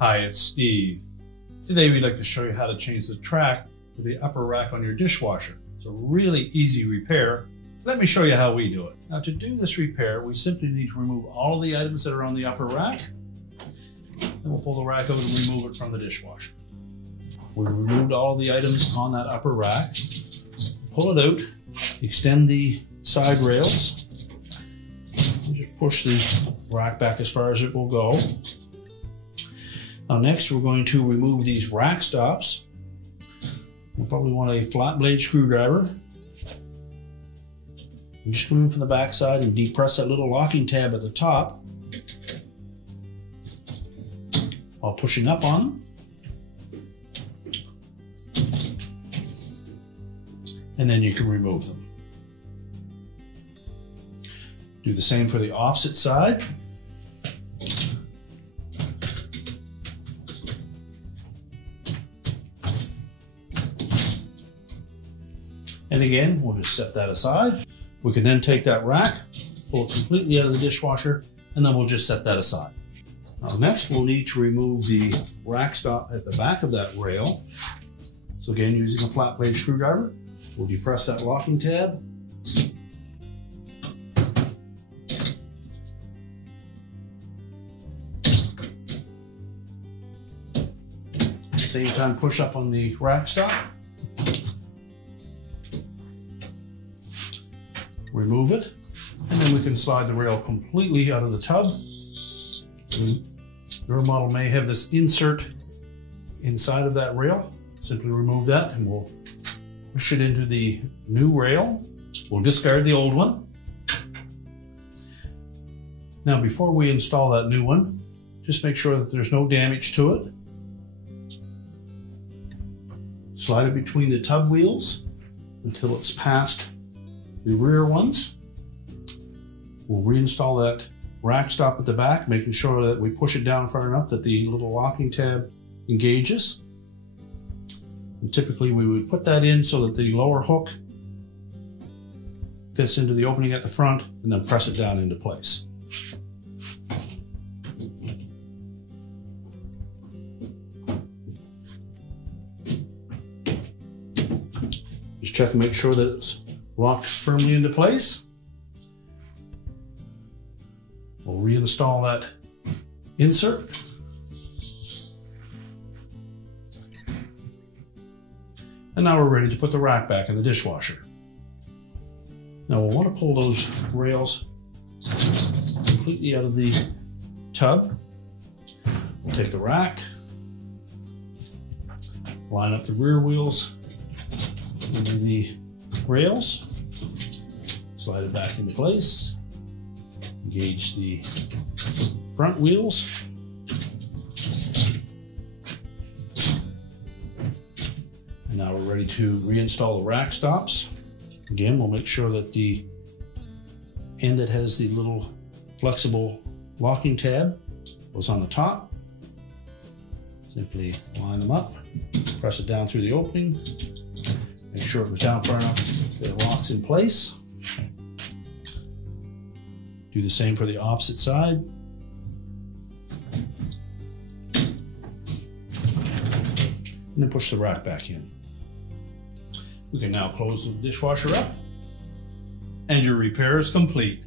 Hi, it's Steve. Today we'd like to show you how to change the track to the upper rack on your dishwasher. It's a really easy repair. Let me show you how we do it. Now, to do this repair, we simply need to remove all of the items that are on the upper rack. Then we'll pull the rack out and remove it from the dishwasher. We've removed all of the items on that upper rack. Pull it out, extend the side rails, and just push the rack back as far as it will go. Now next we're going to remove these rack stops. You'll probably want a flat blade screwdriver. And just come in from the back side and depress that little locking tab at the top while pushing up on them. And then you can remove them. Do the same for the opposite side. And again, we'll just set that aside. We can then take that rack, pull it completely out of the dishwasher, and then we'll just set that aside. Now next, we'll need to remove the rack stop at the back of that rail. So again, using a flat blade screwdriver, we'll depress that locking tab. At the same time, push up on the rack stop. Remove it, and then we can slide the rail completely out of the tub. Your model may have this insert inside of that rail. Simply remove that and we'll push it into the new rail. We'll discard the old one. Now before we install that new one, just make sure that there's no damage to it. Slide it between the tub wheels until it's past the rear ones. We'll reinstall that rack stop at the back, making sure that we push it down far enough that the little locking tab engages. And typically we would put that in so that the lower hook fits into the opening at the front and then press it down into place. Just check and make sure that it's locked firmly into place. We'll reinstall that insert. And now we're ready to put the rack back in the dishwasher. Now we'll want to pull those rails completely out of the tub. We'll take the rack, line up the rear wheels into the rails, slide it back into place, engage the front wheels, and now we're ready to reinstall the rack stops. Again, we'll make sure that the end that has the little flexible locking tab goes on the top. Simply line them up, press it down through the opening, make sure it goes down far enough that it locks in place. Do the same for the opposite side. And then push the rack back in. We can now close the dishwasher up, and your repair is complete.